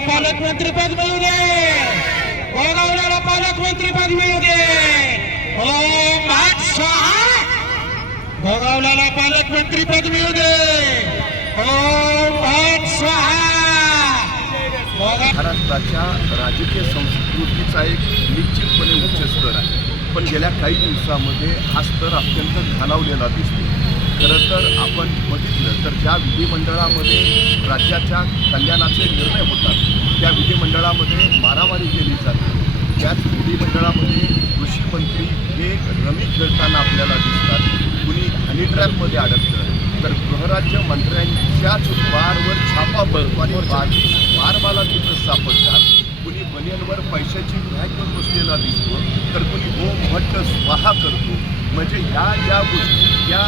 पालकमंत्रीपद मिळू दे. गोगावण्याला पालकमंत्री पद मिळू दे. ओ भाट स्वाहा. पालकमंत्री पद मिळू दे. ओ भाट महाराष्ट्राच्या राजकीय संस्कृतीचा एक निश्चितपणे उच्च स्तर आहे. पण गेल्या काही दिवसामध्ये हा स्तर अत्यंत घालावलेला दिसतो खरं तर आपण बघितलं तर ज्या विधिमंडळामध्ये राज्याच्या कल्याणाचे निर्णय होतात त्या विधिमंडळामध्ये मारामारी केली जाते. त्याच विधिमंडळामध्ये कृषी मंत्री हे रमी खेळताना आपल्याला दिसतात. कुणी हनी ट्रॅपमध्ये अडकतं तर गृहराज्य मंत्र्यांच्याच बारवर छापा पडतो आणि बावीस बारमाला तिथं सापडतात. कुणी बनियनवर पैशाची बॅग बसलेला दिसतो तर कुणी ओम भट्ट स्वाहा करतो. म्हणजे ह्या ज्या गोष्टी या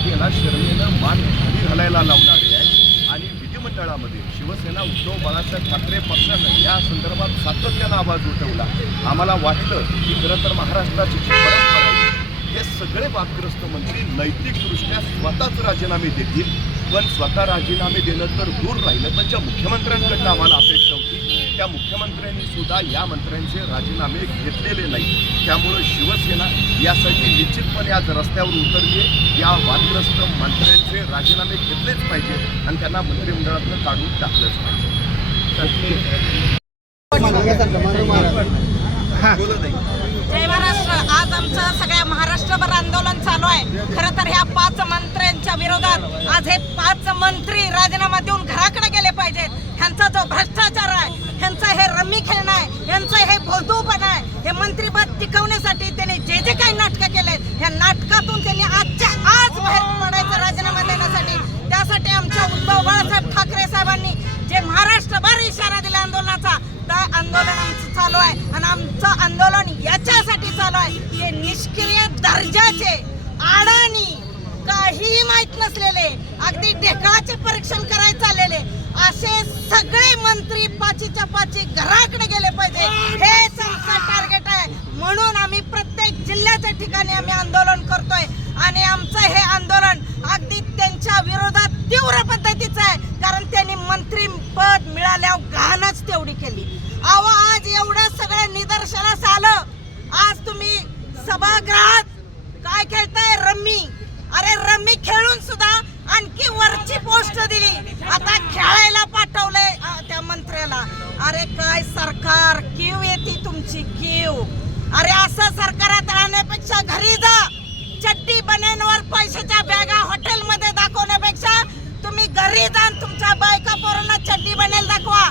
महाराष्ट्रातील जनतेला शर्मेनं मान खाली घालायला लावणारे आहे. आणि विधिमंडळामध्ये शिवसेना उद्धव बाळासाहेब ठाकरे पक्षानं या संदर्भात सातत्यानं आवाज उठवला. आम्हाला वाटलं की खरं तर महाराष्ट्राची परंपरा हे सगळे वादग्रस्त मंत्री नैतिकदृष्ट्या स्वतःच राजीनामे देतील. पण स्वतः राजीनामे देणं तर दूर राहिलं. पण ज्या मुख्यमंत्र्यांकडनं आम्हाला अपेक्षा होती त्या मुख्यमंत्र्यांनी सुद्धा या मंत्र्यांचे राजीनामे घेतलेले नाही. त्यामुळं शिवसेना यासाठी निश्चितपणे आज रस्त्यावर उतरली या वादग्रस्त मंत्र्यांचे राजीनामे घेतलेच पाहिजे आणि त्यांना मंत्रिमंडळातून काढून टाकलंच पाहिजे. बोलत आज आमचं सगळ्या महाराष्ट्रभर आंदोलन आहे खरं तर ह्या पाच मंत्र्यांच्या विरोधात आज हे पाच मंत्री राजीनामा देऊन घराकडे गेले पाहिजेत. ह्यांचा जो भ्रष्टाचार आहे ह्यांचं हे रम्मी खेळणं आहे ह्यांचं हे भोलदूपण आहे हे मंत्रीपद टिकवण्यासाठी त्यांनी जे जे काही नाटकं केले ह्या नाटकातून त्यांनी आजच्या आज बाहेर पडायचा राजीनामा देण्यासाठी. त्यासाठी आमच्या उद्धव बाळासाहेब ठाकरे साहेबांनी जे महाराष्ट्रभर इशारा दिला आंदोलनाचा त्या आंदोलन आमचं चालू आहे. आणि आमचं आंदोलन याच्यासाठी चालू आहे. हे निष्क्रिय दर्जाचे अडाणी. काहीही माहीत नसलेले अगदी ढेकळाचे परीक्षण करायला चाललेले असे सगळे मंत्री पाचीच्या पाची घराकडे गेले पाहिजे. हे संस्था टार्गेट आहे. म्हणून आम्ही प्रत्येक जिल्ह्याच्या ठिकाणी आम्ही आंदोलन करतोय. आणि आमचं हे आंदोलन अगदी त्यांच्या विरोधात तीव्र पद्धतीचं आहे. कारण त्यांनी मंत्री पद मिळाल्यावर घाणच तेवढी केली. अहो आज एवढं सगळं निदर्शनास आलं. आज तुम्ही सभागृहात अरे खेळून सुद्धा आणखी वरची पोस्ट दिली. आता खेळायला पाठवलंय त्या मंत्र्याला. अरे काय सरकार क्यू येते तुमची क्यू? अरे असं सरकारात राहण्यापेक्षा घरी जा. चड्डी बनेनवर पैशाच्या बॅगा हॉटेलमध्ये दाखवण्यापेक्षा तुम्ही घरी जाऊन तुमच्या बायका पोरांना चड्डी बनेल दाखवा.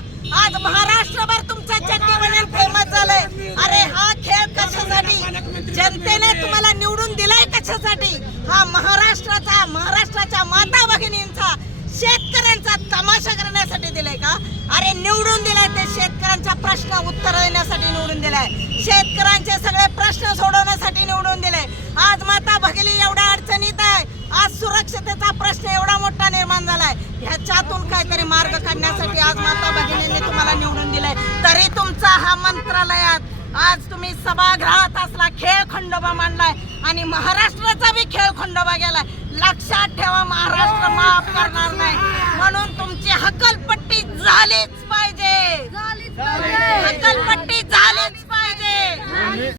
आज महाराष्ट्रभर तुमचा चड्डी बनेल फेमस झालंय. अरे हा खेळ कशासाठी? जनतेने तुम्हाला निवडून दिलाय कशासाठी? हा महाराष्ट्र महाराष्ट्राच्या माता भगिनींचा शेतकऱ्यांचा तमाशा करण्यासाठी दिलाय का? अरे निवडून दिलाय ते शेतकऱ्यांचा प्रश्न उत्तर देण्यासाठी निवडून दिलाय. शेतकऱ्यांचे सगळे प्रश्न सोडवण्यासाठी निवडून दिलाय. आज माता भगिनी एवढ्या अडचणीत आहे. आज सुरक्षतेचा प्रश्न एवढा मोठा निर्माण झालाय. ह्याच्यातून काहीतरी मार्ग काढण्यासाठी आज माता भगिनीने तुम्हाला निवडून दिलाय. तरी तुमचा हा मंत्रालयात आज तुम्ही सभागृहात असला खेळ खंडोबा मांडलाय आणि महाराष्ट्राचा बी खेळ खंडोबा गेलाय. लक्षात ठेवा महाराष्ट्र माफ करणार नाही म्हणून तुमची हकलपट्टी झालीच पाहिजे. हकलपट्टी